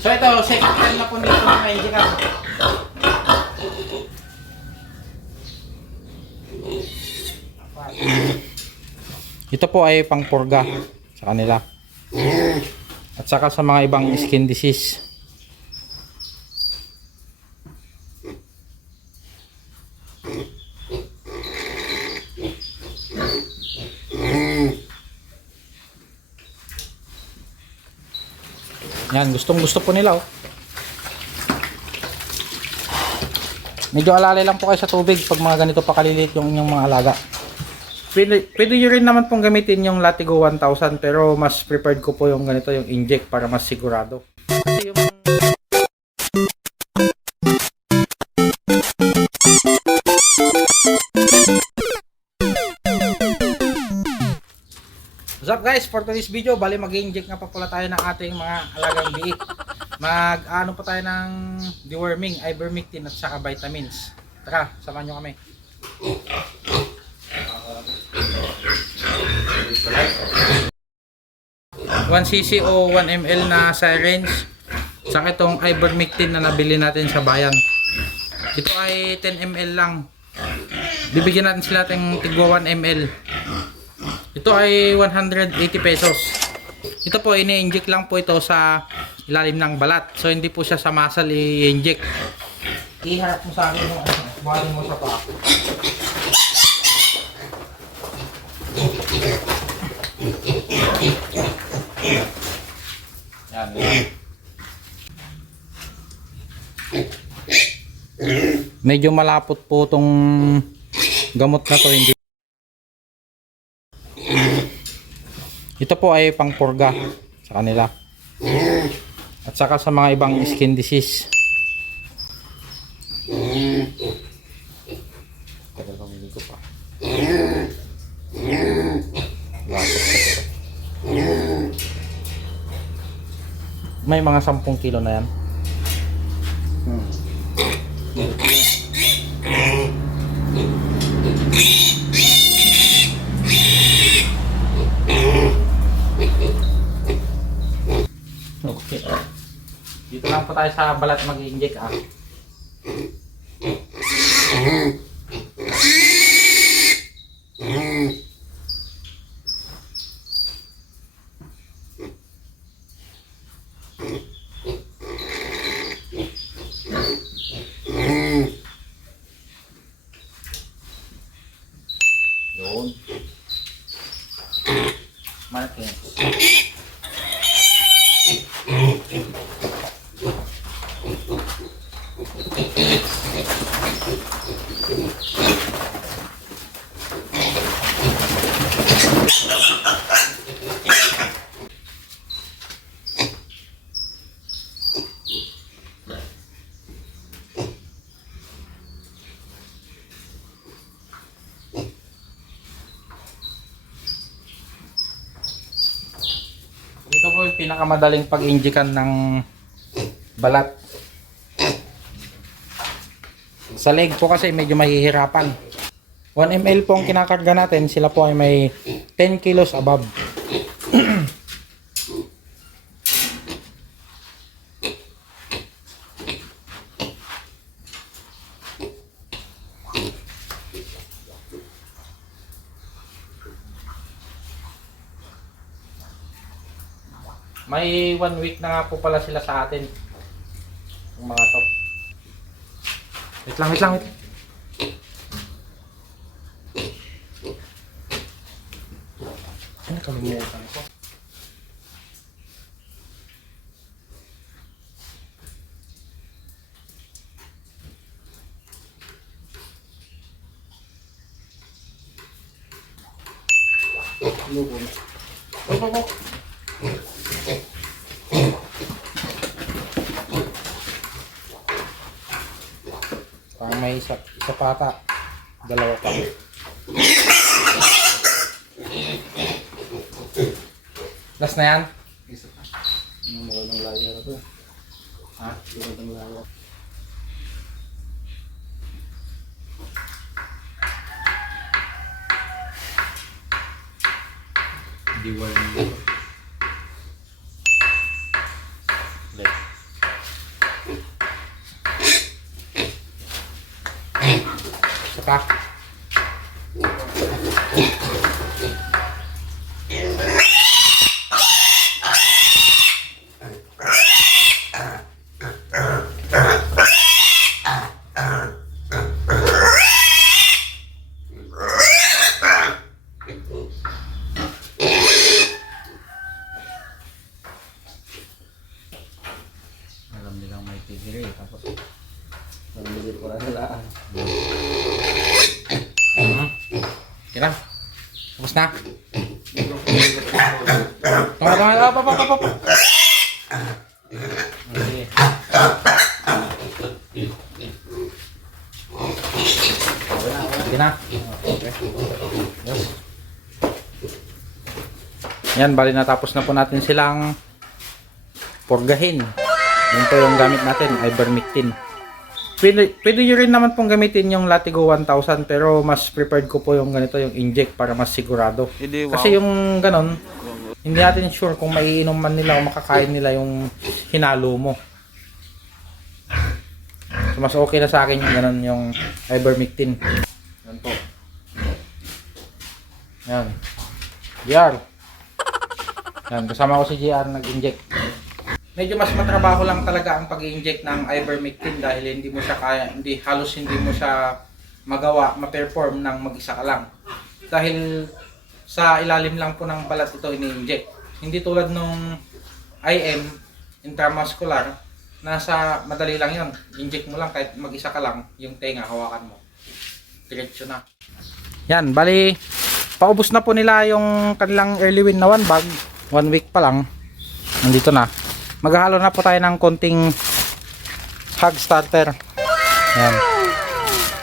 So ito, second time na po dito ng Magic Up. Ito po ay pangpurga sa kanila. At saka sa mga ibang skin disease. Yan, gustong gusto po nila oh. Medyo alalay lang po kayo sa tubig pag mga ganito pa kaliliit yung inyong mga alaga. Pwede nyo rin naman pong gamitin yung Latigo 1000 pero mas preferred ko po yung ganito, yung inject para mas sigurado. Kasi yung... What's up guys, for today's video, bali mag-inject nga pa pala tayo ng ating mga alagang biik. Mag-ano pa tayo ng deworming, ivermectin at saka vitamins. Tara, samahan nyo kami. 1cc o 1 ml na syringe. Saka itong ivermectin na nabili natin sa bayan. Ito ay 10 ml lang. Bibigyan natin sila ng tigwa 1 ml. Ito ay 180 pesos. Ito po, ini-inject lang po ito sa ilalim ng balat. So, hindi po siya sa muscle i-inject. Iharap mo sa akin mo, buhalin mo sa paa. Yan, yan. Medyo malapot po itong gamot na to. Hindi. Ito po ay pangpurga sa kanila. At saka sa mga ibang skin disease. May mga 10 kilo na yan. Okay. Dito lang po tayo sa balat mag-inject ah. Yun. Markings. Ito po yung pinakamadaling pag-injikan ng balat. Sa leg po kasi medyo mahihirapan. 1 ml po ang kinakarga natin, sila po ay may 10 kilos above. May 1 week na nga po pala sila sa atin. Yung mga to. Wait lang, wait lang, wait. Ano kalimutan ko? Ano? Parang may isa pa ata. Dalawa pa. Last na yan? Isa pa. Ang magandang layo na to. Ha? Magandang layo. Diwal nito. Left. pa. Alam nilang may tigre tapos Hindi ko na lang. okay na. Tapos na. Tama. Okay. Sige na. Okay. Yes. Yan, bali natapos na po natin silang purgahin. Yun po yung gamit natin, ivermectin. Pwede nyo rin naman pong gamitin yung Latigo 1000 pero mas preferred ko po yung ganito, yung inject para mas sigurado. Kasi yung ganon, hindi natin sure kung maiinom man nila o makakain nila yung hinalo mo. So mas okay na sa akin yung ganon, yung ivermectin. Yan po. Yan. JR. Yan, kasama ko si JR nag-inject. Medyo mas matrabaho lang talaga ang pag-inject ng ivermectin dahil hindi mo siya kaya, halos hindi mo siya magawa, ma-perform ng mag-isa ka lang. Dahil sa ilalim lang po ng balat ito ini-inject. Hindi tulad nung IM, intramuscular, nasa madali lang yun. Inject mo lang kahit mag-isa ka lang, yung tenga hawakan mo. Diretso na. Yan, bali, paubos na po nila yung kanilang early win na 1 bag. 1 week pa lang. Nandito na. Maghahalo na po tayo ng konting hog starter. Yan.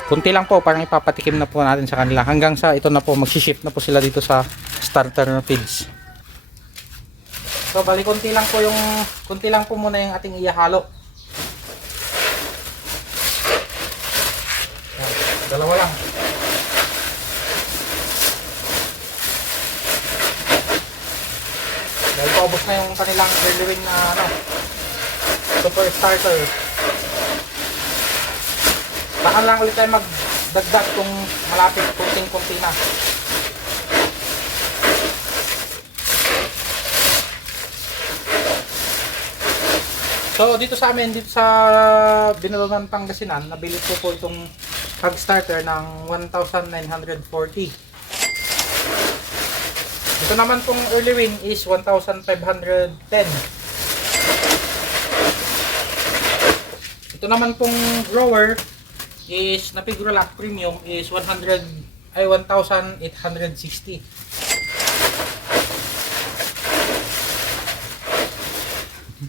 Kunti lang po, parang ipapatikim na po natin sa kanila. Hanggang sa ito na po, magsishift na po sila dito sa starter feeds. So, bali kunti lang po muna yung ating ihalo. Yan. Dalawa lang. Dahil paubos na yung kanilang early win na super starter. Baka lang ulit tayo magdagdag kung malapit kunting-kunti na. So dito sa amin, dito sa Binalongan, Pangasinan, nabili ko po itong hog starter ng 1,940. Ito naman pong early win is 1,510. Ito naman pong grower is na Pigrolac Premium is 1,860.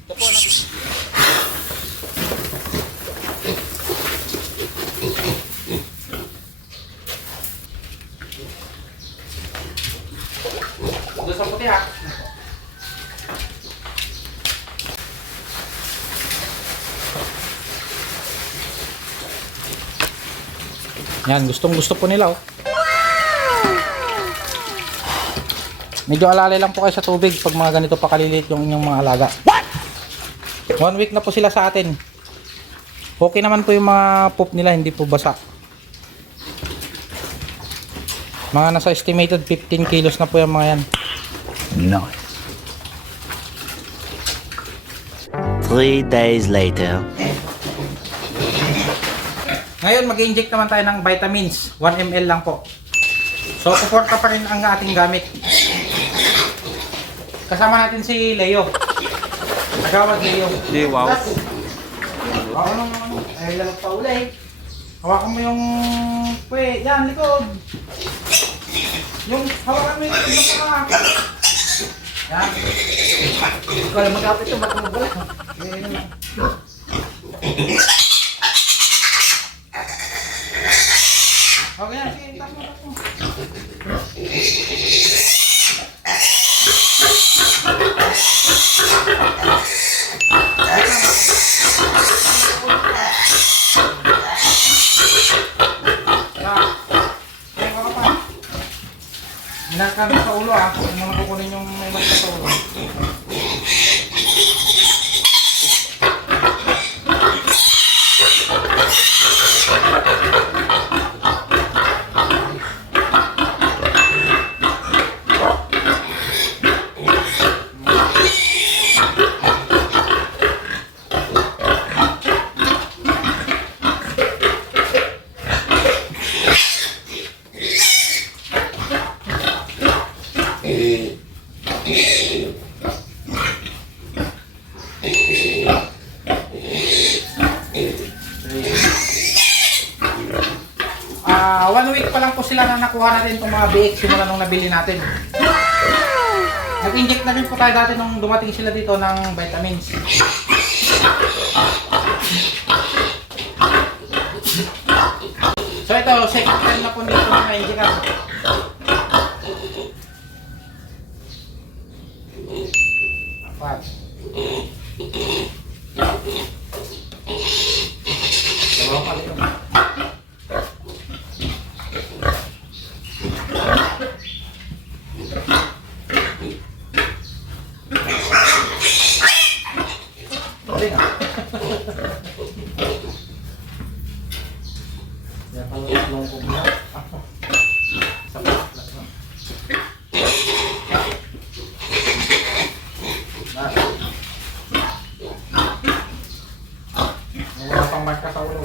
Ito po doon sa puti ha. Yan, gustong gusto po nila oh. Medyo alalay lang po kayo sa tubig pag mga ganito pa kaliliit yung inyong mga alaga. 1 week na po sila sa atin. Okay naman po yung mga poop nila, hindi po basa. Mga nasa estimated 15 kilos na po yung mga yan. Nice. 3 days later. Ngayon mag-inject naman tayo ng vitamins. 1 ml lang po. So suporta pa rin ang ating gamit. Kasama natin si Leo. Nagawad Leo. Di wow. Ay lalap pa uli. Hawakan mo yung yan, likod. Yung hawakan mo yung pa. Yan. Hindi ko alam mag-apit ito, baka magbala. Okay na, sige, taas mo. Minarkan sa ulo ah, kung mga kukunin yung may marka sa ulo. sila na nakuha natin itong mga BX simula nung nabili natin. Nag-inject na rin po tayo dati nung dumating sila dito ng vitamins. So ito, second time na po dito na-injectan. Apat. Dalawa pa rin. Galing ah. Yan pala long kong na. Wala pang marka sa ulo.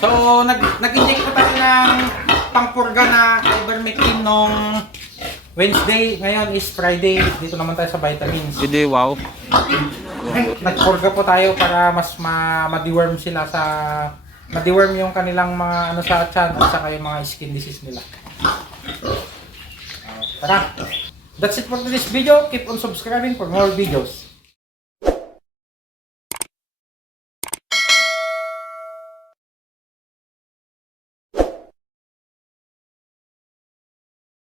So, nag-inject ko tayo ng pangpurga na ivermectin nung Wednesday. Ngayon is Friday. Dito naman tayo sa vitamins. Hindi, wow. Nagpurga po tayo para mas ma-deworm sila sa... Ma-deworm yung kanilang mga ano sa tiyan at saka yung mga skin disease nila. Tara! That's it for today's video. Keep on subscribing for more videos.